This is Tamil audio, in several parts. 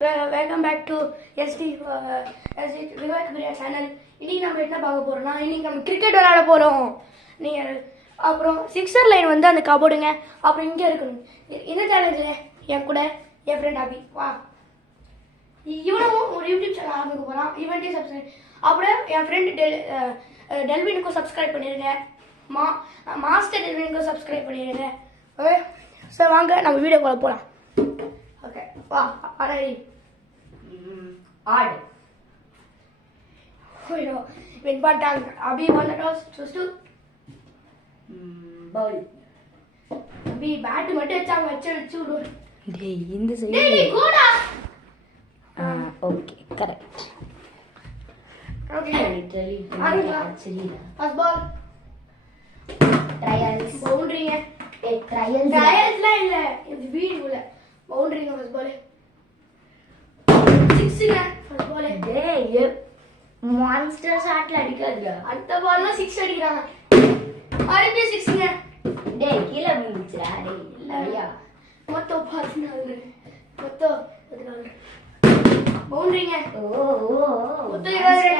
Welcome back to SD Vivek Birya channel. இன்னைக்கு நம்ம என்ன பார்க்க போறோம்னா இன்னைக்கு நம்ம கிரிக்கெட் விளையாட போறோம். நீங்க அப்புறம் சிக்ஸர் லைன் வந்து அந்த கபோர்டுங்க. அப்புறம் இங்க இருக்கணும். இந்த சேனல்ல என் கூட என் ஃப்ரெண்ட் அபி வா. இவனும் ஒரு யூடியூப் சேனல் ஆரம்பிக்க போறான். இவன்ட்டே சப்ஸ்கிரைப். அப்புறம் என் ஃப்ரெண்ட் டெல்வினுக்கும் சப்ஸ்கிரைப் பண்ணிருங்க. மாஸ்டர் டெல்வினுக்கும் சப்ஸ்கிரைப் பண்ணிருங்க. ஓகே சார் வாங்க நம்ம வீடியோக்குள்ள போலாம். ஓகே வா ready ஆடு ஓய்யோ வின் பண்ணிட்டாங்க அபி பண்ணடோஸ் சுஸ்டு பவுல் அபி பேட் மட்டும் வச்சாங்க வச்சு விடு டேய் இந்த சைடு டேய் கோடா ஓகே கரெக்ட் ஓகே லிட்டரலி சரிடா ஃபர்ஸ்ட் பால் ட்ரையல்ஸ் பவுண்டரிங்க ஏய் ட்ரையல்ஸ்லாம் இல்ல இது வீடுல பவுண்டரிங்க ஃபர்ஸ்ட் பால் 6ங்க ஃபர்ஸ்ட் பால் டேய் மான்ஸ்டர் ஷாட்ல அடிக்காதடா அடுத்த பால்ல 6 அடிக்குறாங்க மறுபடியும் 6ங்க டேய் கீழ விழுந்துச்சுடா டேய் இல்லையா மொத்தம் 14 மொத்தம் 14 பவுண்டரிங்க ஓ மொத்தம் 20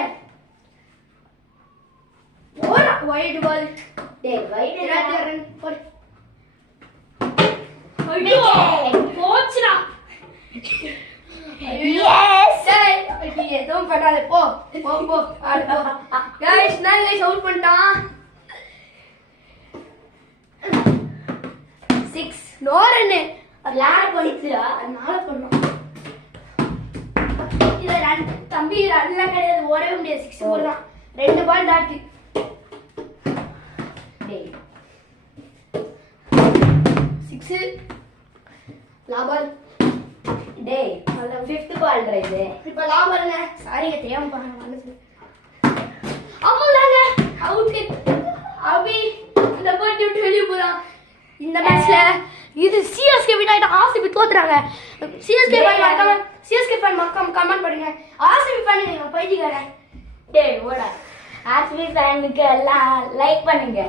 ஓரா வைட் பால் டேய் வைட் 22 ரன் போடு ஐயோ போச்சுடா எஸ் நீ எதுவும் பண்ணாத போ போ போ ஆடு போ गाइस நான் கைஸ் அவுட் பண்ணிட்டான் 6 நோ ரன் யார பண்ணிச்சுடா அதனால பண்ணோம் இத ரன் தம்பி ரன்லாம் கிடையாது ஓடவே முடியாது 6 போடுறான் ரெண்டு பால் தாட்டி டேய் 6 லாபால் டேய் அது 5th பால் ரைட் இப்ப லாபால்ங்க சாரிங்க தெரியாம பாருங்க மனசு அம்மாங்க அவுட் அபி இந்த போட்டி விட்டு வெளிய போறான் இந்த மேட்ச்ல இது சிஎஸ்கே வின் ஆயிட்டு ஆர்சிபி தோத்துறாங்க சிஎஸ்கே ஃபேன் மறக்காம கமெண்ட் பண்ணுங்க ஆர்சிபி ஃபேன் நீங்க பைத்தியக்காரன் டேய் ஓடா ஆர்சிபி ஃபேனுக்கு எல்லாம் லைக் பண்ணுங்க